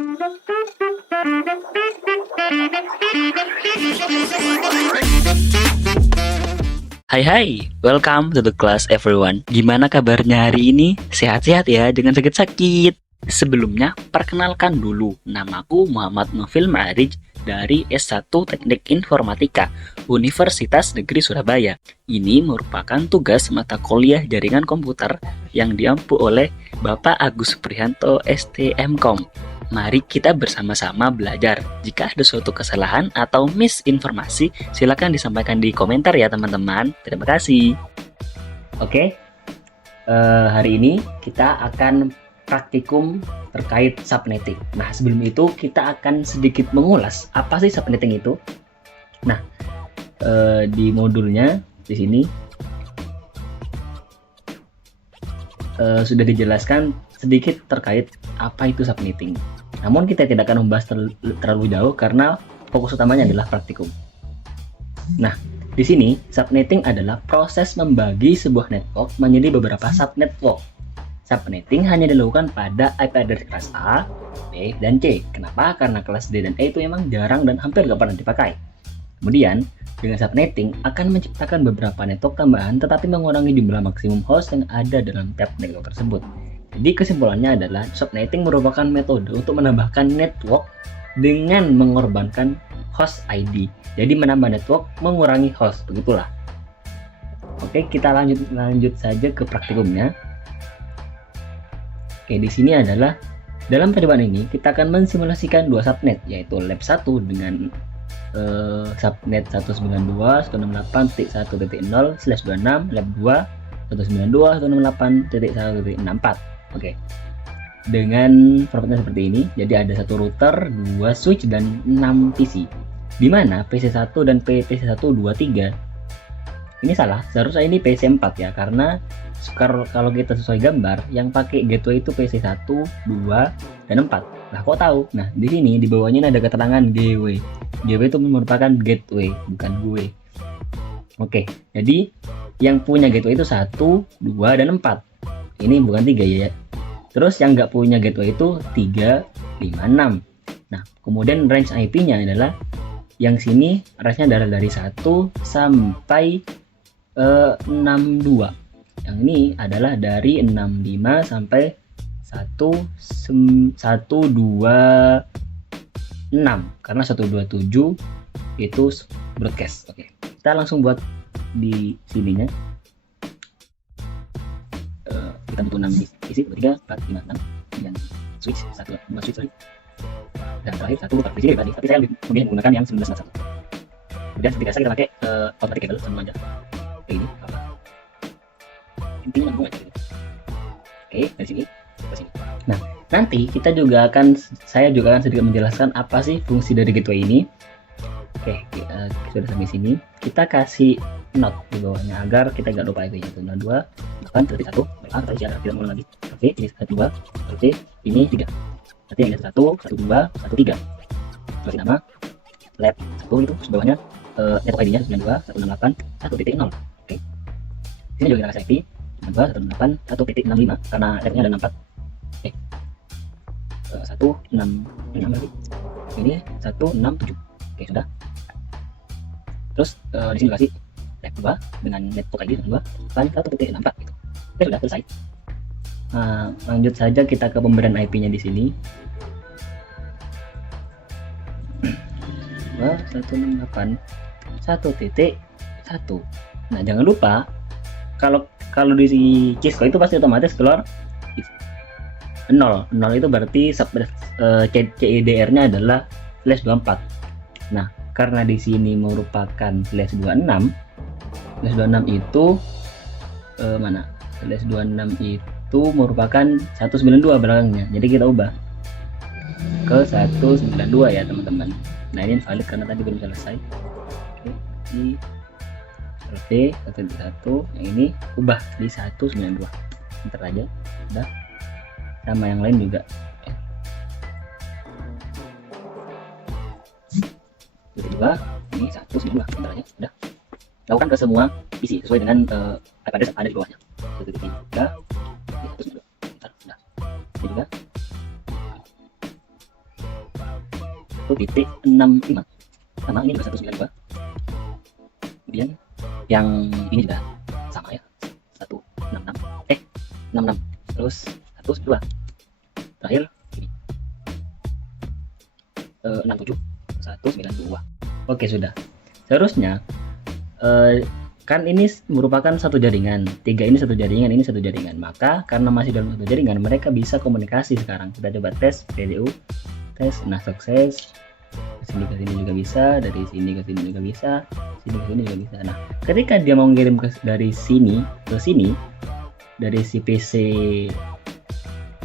Hai hai, welcome to the class everyone. Gimana kabarnya hari ini? Sehat-sehat ya, jangan sakit-sakit. Sebelumnya, perkenalkan dulu, namaku Muhammad Nofil Ma'arij dari S1 Teknik Informatika, Universitas Negeri Surabaya. Ini merupakan tugas mata kuliah jaringan komputer yang diampu oleh Bapak Agus Prihanto STMkom. Mari kita bersama-sama belajar. Jika ada suatu kesalahan atau misinformasi, silakan disampaikan di komentar ya teman-teman. Terima kasih. Oke, hari ini kita akan praktikum terkait subnetting. Nah, sebelum itu kita akan sedikit mengulas apa sih subnetting itu. Nah, di modulnya di sini sudah dijelaskan sedikit terkait apa itu subnetting. Namun kita tidak akan membahas terlalu jauh karena fokus utamanya adalah praktikum. Nah, di sini subnetting adalah proses membagi sebuah network menjadi beberapa subnetwork. Subnetting hanya dilakukan pada IP address kelas A, B, dan C. Kenapa? Karena kelas D dan E itu memang jarang dan hampir gak pernah dipakai. Kemudian, dengan subnetting akan menciptakan beberapa network tambahan tetapi mengurangi jumlah maksimum host yang ada dalam tiap network tersebut. Jadi kesimpulannya adalah subnetting merupakan metode untuk menambahkan network dengan mengorbankan host ID. Jadi menambah network mengurangi host, begitulah. Oke, kita lanjut saja ke praktikumnya. Oke, di sini adalah dalam percobaan ini kita akan mensimulasikan dua subnet, yaitu lab 1 dengan subnet 192.168.1.0/26, lab 2 192.168.1.64. Oke. Dengan formatnya seperti ini, jadi ada satu router, 2 switch dan 6 PC. Di mana PC1 dan PC123 ini salah, seharusnya ini PC4 ya, karena kalau kita sesuai gambar yang pakai gateway itu PC1, 2, dan 4. Nah, kok tahu? Nah, di sini di bawahnya ada keterangan GW. GW itu merupakan gateway, bukan gue. Oke, jadi yang punya gateway itu 1, 2, dan 4. Ini bukan 3 ya. Terus yang nggak punya gateway itu 3, 5, 6. Nah, kemudian range IP-nya adalah yang sini range-nya adalah dari 1 sampai 62. Yang ini adalah dari 65 sampai 126 karena 127 itu broadcast. Oke. Kita langsung buat di sininya. Kita butuh 6 isi, 3, 4, 5, 6 dan switch 1, 2 switch sorry. Dan terakhir 1 buka PC tadi, tapi saya lebih memilih menggunakan yang 1991. Kemudian seperti biasa kita pakai automatic cable sama aja. Oke, ini apa? Intinya nyambung aja gitu. Oke, dari sini ke sini. Nah, nanti saya juga akan sedikit menjelaskan apa sih fungsi dari gateway ini. Oke, sudah sampai sini. Kita kasih note di bawahnya agar kita nggak lupa IP-nya. 2, 8, berarti 1, berarti tidak mengulang lagi. Oke, ini 1, 2, berarti ini 3. Berarti yang 1, 1, 2, 1, 3. Berarti nama lab 1 itu bawahnya network ID-nya 92, 168, 1.0. Oke. Sini juga kita kasih IP 92, 168, 1.65 karena lab-nya ada 64. Oke. 166 berarti. Ini 167. Oke, sudah. Terus di sini kasih lab 2 dengan network ID 2 dan 1.64 gitu. Oke, sudah selesai. Nah, lanjut saja kita ke pemberian IP-nya di sini. 168 1.1. Nah, jangan lupa kalau di Cisco itu pasti otomatis keluar 0. 0 itu berarti CIDR-nya adalah /24. Nah, karena di sini merupakan /26 itu mana? /26 itu merupakan 192 belakangnya. Jadi kita ubah ke 192 ya, teman-teman. Nah, ini valid karena tadi belum selesai. Oke, ini seperti 1.1, yang ini ubah di 192. Ntar aja, udah. Sama yang lain juga. Kedua, ini 192, ntar aja, udah. Lakukan ke semua isi sesuai dengan IP address ada di bawahnya. 1.3, 192, ntar, udah. Ini juga 1.65 sama ini juga 192. Kemudian yang ini juga sama ya, 66 terus 192. Terakhir ini 67 192. Oke, sudah. Seharusnya kan ini merupakan satu jaringan, 3 ini satu jaringan, ini satu jaringan. Maka karena masih dalam satu jaringan, mereka bisa komunikasi sekarang. Kita coba tes PDU, tes, nah sukses. Ke sini juga bisa, dari sini ke sini juga bisa, sini ke sini juga bisa. Nah, ketika dia mau ngirim dari sini ke sini, dari si PC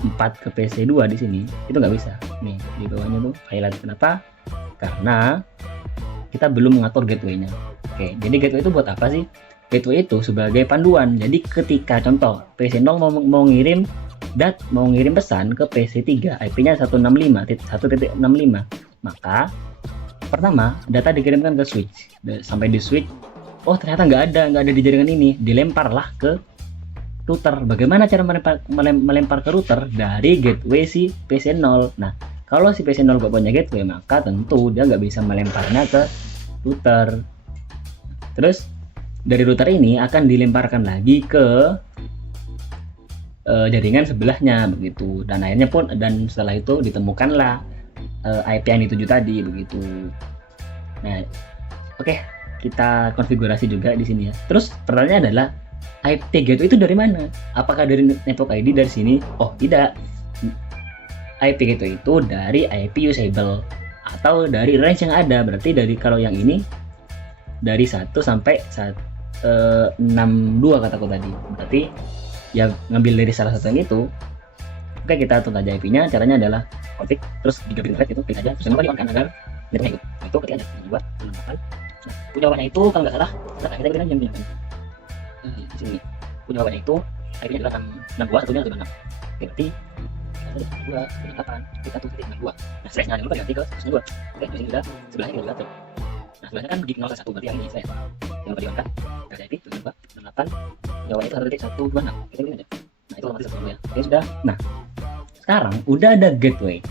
4 ke PC 2 di sini, itu nggak bisa. Nih di bawahnya tuh highlight. Kenapa? Karena kita belum mengatur gateway-nya. Oke, jadi gateway itu buat apa sih? Gateway itu sebagai panduan. Jadi ketika contoh PC 0 mau ngirim pesan ke PC 3, IP-nya 165, maka pertama data dikirimkan ke switch. Sampai di switch, oh ternyata nggak ada di jaringan ini, dilemparlah ke router. Bagaimana cara melempar ke router? Dari gateway si PC 0. Nah, kalau si PC 0 gak punya gateway, maka tentu dia nggak bisa melemparnya ke router. Terus dari router ini akan dilemparkan lagi ke jaringan sebelahnya begitu. Dan akhirnya dan setelah itu ditemukanlah IP yang dituju tadi begitu. Nah, oke, kita konfigurasi juga di sini ya. Terus pertanyaannya adalah IP gateway itu dari mana? Apakah dari network ID dari sini? Oh, tidak. IP gateway itu dari IP usable atau dari range yang ada. Berarti dari kalau yang ini dari 1 sampai 62 kataku tadi. Berarti ya ngambil dari salah satu yang itu. Oke, kita atur aja IP-nya. Caranya adalah config terus gigabit rate itu klik aja. Terus di on kan agar netnya ikut. Itu ketik aja 2 68. Nah, jawabannya itu kalau nggak salah, kita ketik aja yang di sini. Jawabannya itu IP-nya adalah 62, satunya 126. Berarti 2 kita tuh ketik 62. Nah, slash-nya dulu ganti ke 102. Oke, di sini udah sebelahnya tinggal diatur. Nah, sebelahnya kan gig 0 ke 1, berarti yang ini slash. Tinggal di on kan. Garis IP 7268. Jawabannya itu 1.126. Kita pilih aja. Nah, itu otomatis 1 ya. Oke, sudah. Nah, sekarang udah ada gateway.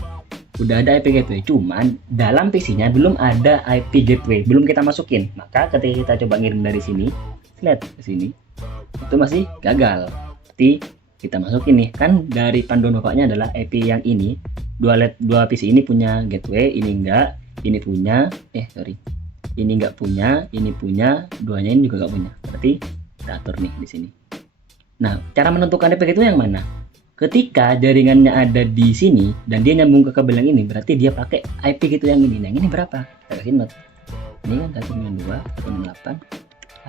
Udah ada IP gateway, cuman dalam PC-nya belum ada IP gateway, belum kita masukin. Maka ketika kita coba ngirim dari sini, lihat ke sini, itu masih gagal. Berarti kita masukin nih, kan dari panduan bapaknya adalah IP yang ini, dua PC ini punya gateway, ini enggak, ini punya, ini enggak punya, ini punya, duanya ini juga enggak punya. Berarti kita atur nih di sini. Nah, cara menentukan IP gateway yang mana? Ketika jaringannya ada di sini dan dia nyambung ke kabel yang ini, berarti dia pakai IP gitu yang ini. Nah, yang ini berapa? Kita kasih not. Ini kan 192, 168,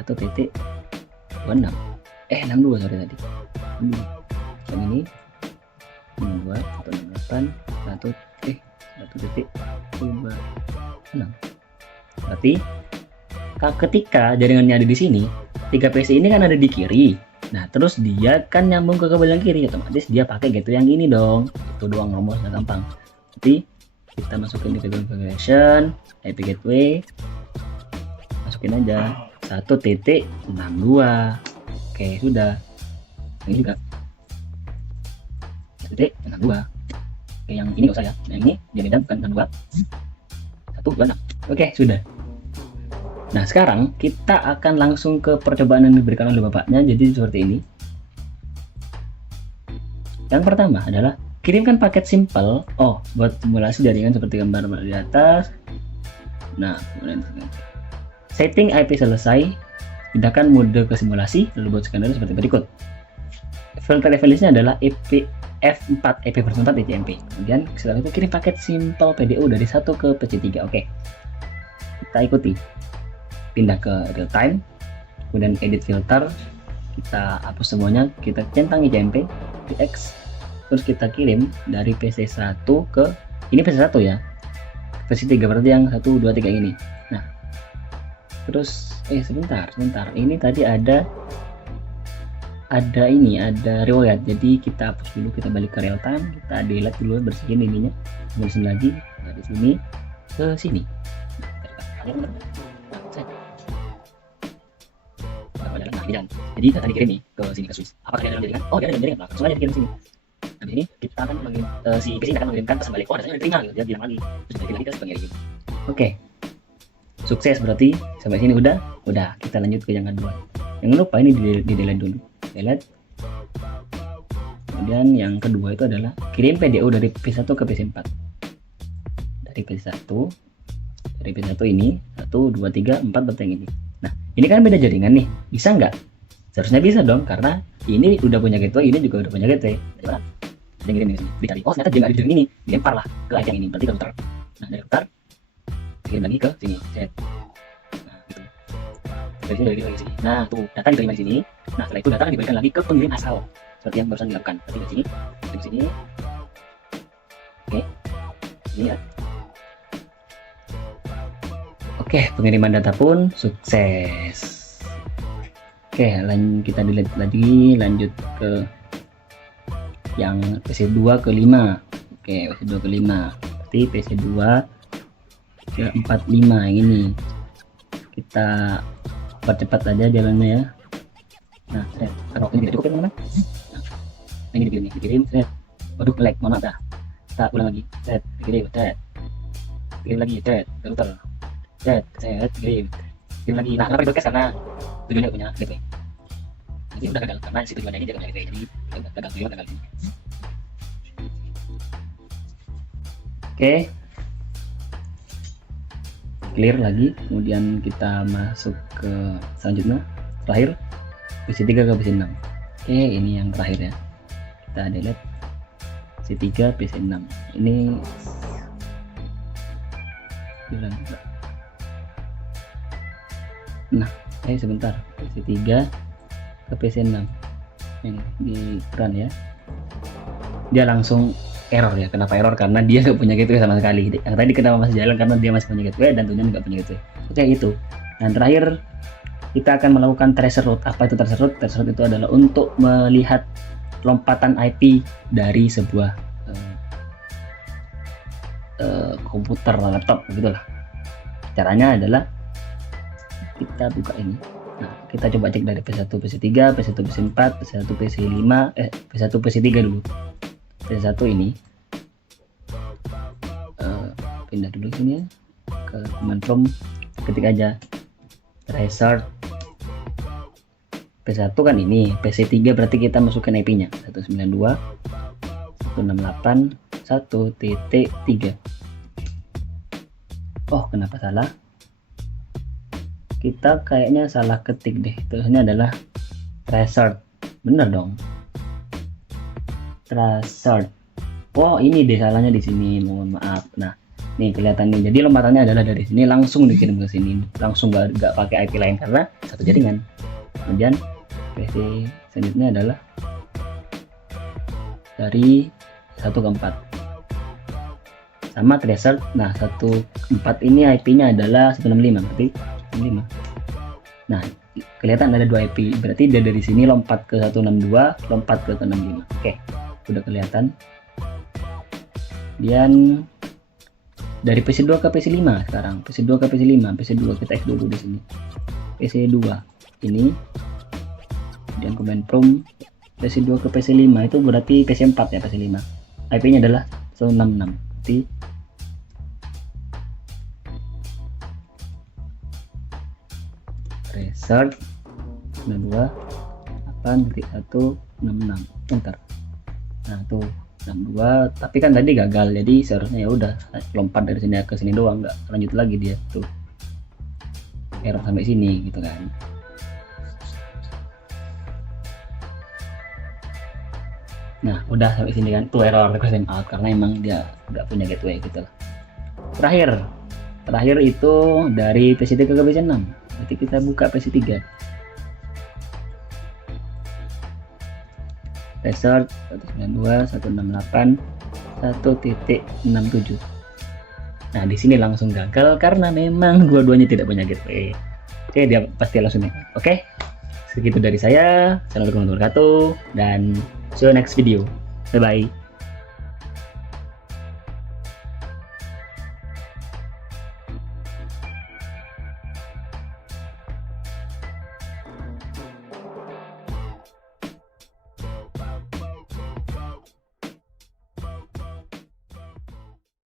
1.26. 62 sorry tadi. Yang ini 62, 168, 1.26. Berarti ketika jaringannya ada di sini, 3 PC ini kan ada di kiri. Nah, terus dia kan nyambung ke kabel yang kiri, otomatis dia pakai gateway yang ini dong. Itu doang rumusnya, gampang. Jadi kita masukin di configuration, IP gateway, masukin aja 1.62. Oke, sudah. Ini juga 1.62. Oke, yang ini nggak usah ya. Yang ini dia beda, bukan 62, 126. Oke, sudah. Nah, sekarang kita akan langsung ke percobaan yang diberikan oleh bapaknya. Jadi seperti ini. Yang pertama adalah kirimkan paket simple. Oh, buat simulasi jaringan seperti gambar di atas. Nah, kemudian setting IP selesai. Pindahkan mode ke simulasi. Lalu buat skenario seperti berikut. Filter evaluasinya adalah F4, EP versi 4 DCMP. Kemudian setelah itu kirim paket simple PDU dari 1 ke PC3. Oke. Kita ikuti. Pindah ke real time, kemudian edit filter, kita hapus semuanya, kita centang ICMP TX, terus kita kirim dari PC1 ke ini PC1 ya, versi 3 berarti yang 1, 2, 3 ini. Nah, terus sebentar, ini tadi ada riwayat, jadi kita hapus dulu, kita balik ke real time, kita delete dulu, bersihin ininya, bersihin lagi dari sini ke sini. Nah, ini jalan. Jadi data dikirim nih ke sini ke switch. Apakah dia dalam jaringan? Oh, dia ada dalam jaringan. Langsung aja dikirim sini. Habis ini kita akan si PC ini akan mengirimkan pesan balik. Oh, rasanya diterima gitu. Dia bilang lagi, terus balik lagi ke si pengirim. Oke, sukses berarti sampai sini udah. Kita lanjut ke yang kedua. Jangan lupa ini di delete dulu. Delete. Kemudian yang kedua itu adalah kirim PDO dari P1 ke PC4. Dari P1 ini 1, 2, 3, 4 berarti yang ini. Nah, ini kan beda jaringan nih. Bisa nggak? Seharusnya bisa dong, karena ini udah punya gateway, ini juga udah punya gateway. Gimana? Dia ngirim ini, dicari. Oh, ternyata dia nggak ada di jaringan ini. Dilempar lah ke IP yang ini. Berarti ke router. Nah, dari router kirim lagi ke sini. Set. Nah, gitu. Dari sini lagi sini. Nah, tuh data diterima di sini. Nah, setelah itu data akan diberikan lagi ke pengirim asal. Seperti yang barusan dilakukan. Berarti di sini, di sini. Oke. Ini ya. Oke, pengiriman data pun sukses. Oke, kita delete lagi, lanjut ke yang PC2 ke 5. Oke, PC2 ke 5. Berarti PC2 ke 45 yang ini. Kita percepat aja jalannya ya. Nah, set. Kalau ini tidak cukup ya, teman-teman. Nah, ini dikirim, set. Waduh, lag, mohon maaf dah. Kita ulang lagi. Set, dikirim, set. Kirim lagi, set, router. Set, kirim lagi. Nah, kenapa di broadcast? Karena tujuannya punya gateway. Jadi udah gagal karena si tujuannya ini dia punya gateway, jadi gagal tujuan, gagal ini. Oke, clear lagi. Kemudian kita masuk ke selanjutnya, terakhir PC3 ke PC6. Oke, ini yang terakhir ya. Kita delete C3 PC6. Ini nah, sebentar, PC3 ke PC6 ini di run ya, dia langsung error ya. Kenapa error? Karena dia nggak punya gateway sama sekali. Yang tadi kenapa masih jalan? Karena dia masih punya gateway dan tujuan nggak punya gateway. Oke, itu. Dan terakhir kita akan melakukan tracer route. Apa itu tracer route? Tracer route itu adalah untuk melihat lompatan IP dari sebuah komputer, laptop, begitulah. Caranya adalah kita buka ini. Nah, kita coba cek dari P1 PC3, P1 PC4, P1 PC5, P1 PC3 dulu. P1 ini pindah dulu sini ya ke command prompt, ketik aja restart P1 kan ini, PC3 berarti kita masukin IP-nya 192.168.1.3. Oh, kenapa salah? Kita kayaknya salah ketik deh. Terusnya adalah restart. Bener dong. Restart. Oh, ini deh salahnya di sini. Mohon maaf. Nah, nih kelihatan nih. Jadi lompatannya adalah dari sini langsung dikirim ke sini. Langsung nggak pakai IP lain karena satu jaringan. Kemudian PC selanjutnya adalah dari 1 ke 4. Sama restart. Nah, 1 ke 4 ini IP-nya adalah 165. Berarti 5. Nah, kelihatan ada 2 IP, berarti dia dari sini lompat ke 162, lompat ke 165. Oke, udah kelihatan. Dan dari PC2 ke PC5 sekarang, PC2 ke PC5, PC2 kita X dulu di sini. PC2 ini, dan command prompt PC2 ke PC5 itu berarti PC4 ya, PC5. IP-nya adalah 166. Berarti restart 92.8.166 enter. Nah, tuh 62, tapi kan tadi gagal, jadi seharusnya ya udah lompat dari sini ke sini doang, nggak lanjut lagi dia tuh. Error sampai sini gitu kan. Nah, udah sampai sini kan, tuh error request time out karena emang dia nggak punya gateway gitu lah. Terakhir itu dari PC3 ke PC6. Berarti kita buka PC3. Restart 192.168.1.67. Nah, di sini langsung gagal karena memang dua-duanya tidak punya gateway. Oke, dia pasti langsung nih. Oke. Segitu dari saya. Assalamualaikum warahmatullahi wabarakatuh dan see you next video. Bye bye.